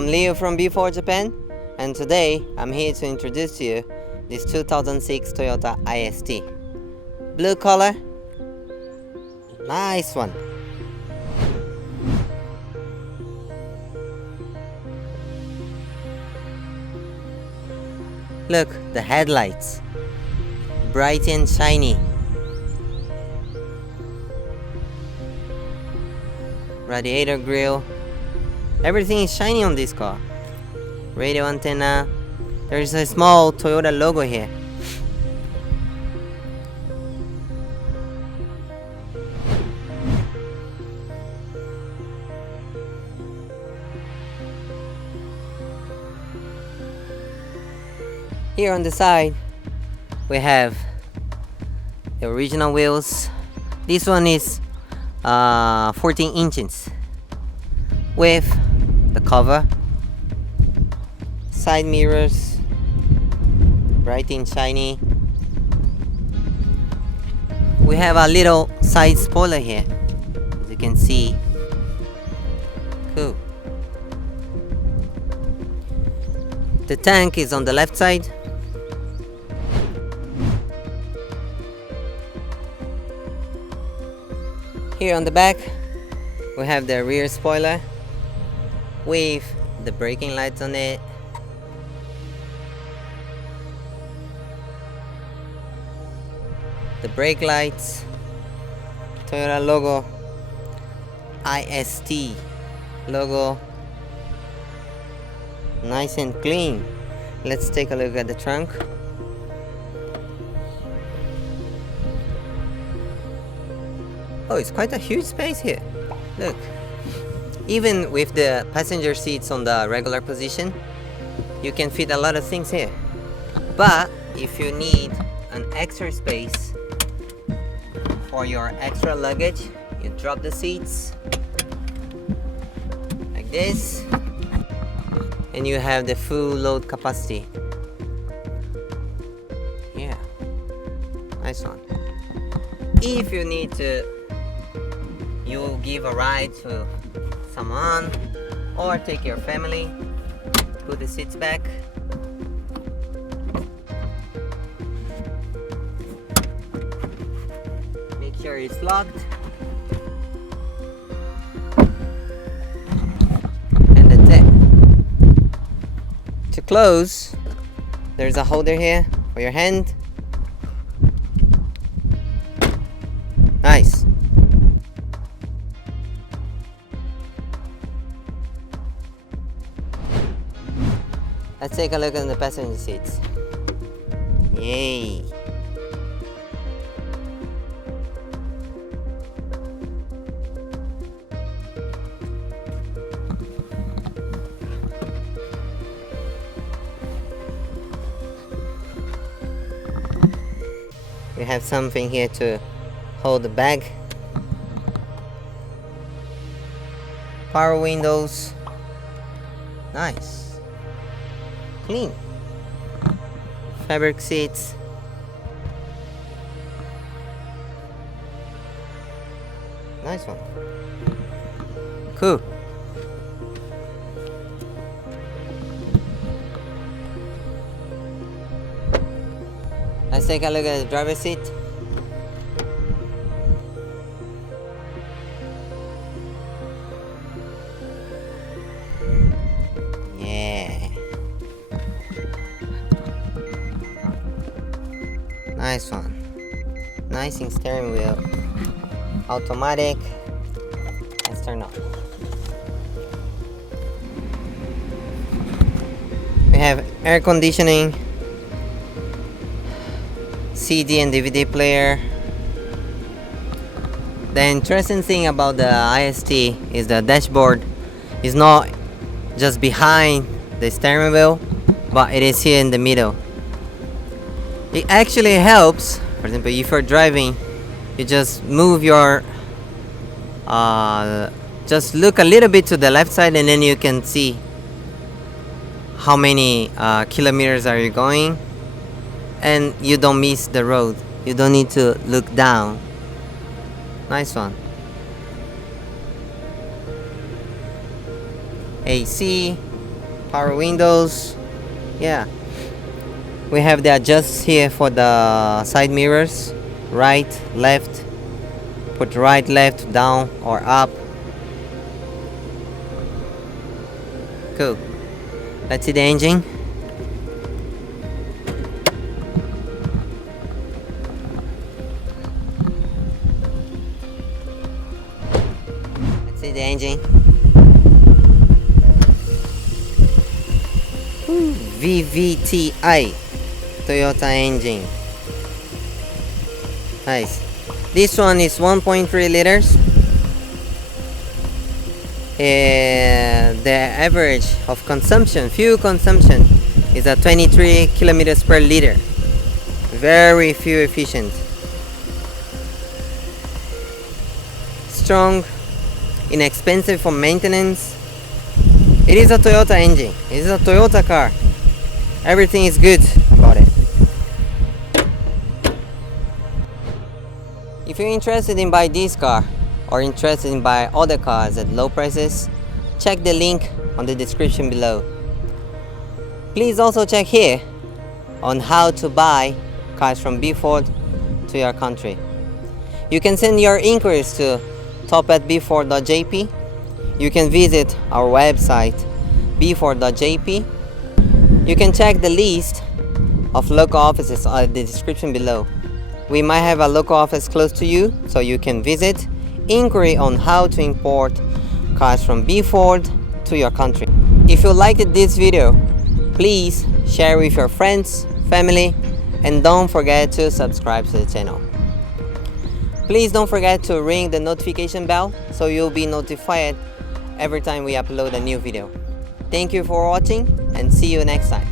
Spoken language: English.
I'm Leo from BEFORWARD Japan, and today I'm here to introduce to you this 2006 Toyota IST. Blue color, nice one. Look, the headlights, bright and shiny. Radiator grille, everything is shiny on this car. Radio antenna, there's a small Toyota logo here. Here on the side, we have the original wheels. This one is 14 inches with the cover, side mirrors, bright and shiny. We have a little side spoiler here, as you can see. Cool. The tank is on the left side. Here on the back, we have the rear spoiler with the braking lights on it. The brake lights, Toyota logo, IST logo, nice and clean. Let's take a look at the trunk. Oh, it's quite a huge space here. Look, even with the passenger seats on the regular position, you can fit a lot of things here. But if you need an extra space for your extra luggage, you drop the seats like this, and you have the full load capacity. Yeah, nice one. If you need to, you give a ride to someone or take your family, put the seats back. Make sure it's locked. And that's it. To close, there's a holder here for your hand. Nice. Let's take a look at the passenger seats. Yay! We have something here to hold the bag. Power windows. Nice. Clean. Fabric seats. Nice one. Cool. Let's take a look at the driver's seat. Nice one. Nice in steering wheel. Automatic. Let's turn off. We have air conditioning, CD and DVD player. The interesting thing about the IST is the dashboard is not just behind the steering wheel, but it is here in the middle. It actually helps. For example, if you're driving, you just move your just look a little bit to the left side, and then you can see how many kilometers are you going, and you don't miss the road. You don't need to look down. Nice one. AC, power windows. Yeah, we have the adjusts here for the side mirrors, right, left. Put right, left, down or up. Cool. Let's see the engine. Let's see the engine. VVTi Toyota engine. Nice. This one is 1.3 liters. The average of consumption, fuel consumption, is at 23 kilometers per liter. Very fuel efficient. Strong, inexpensive for maintenance. It is a Toyota engine. It is a Toyota car. Everything is good about it. If you're interested in buying this car or interested in buying other cars at low prices, check the link on the description below. Please also check here on how to buy cars from BEFORWARD to your country. You can send your inquiries to top@BEFORWARD.JP. You can visit our website BEFORWARD.JP. You can check the list of local offices on the description below. We might have a local office close to you, so you can visit, inquiry on how to import cars from BEFORWARD to your country. If you liked this video, please share with your friends, family, and don't forget to subscribe to the channel. Please don't forget to ring the notification bell so you'll be notified every time we upload a new video. Thank you for watching and see you next time.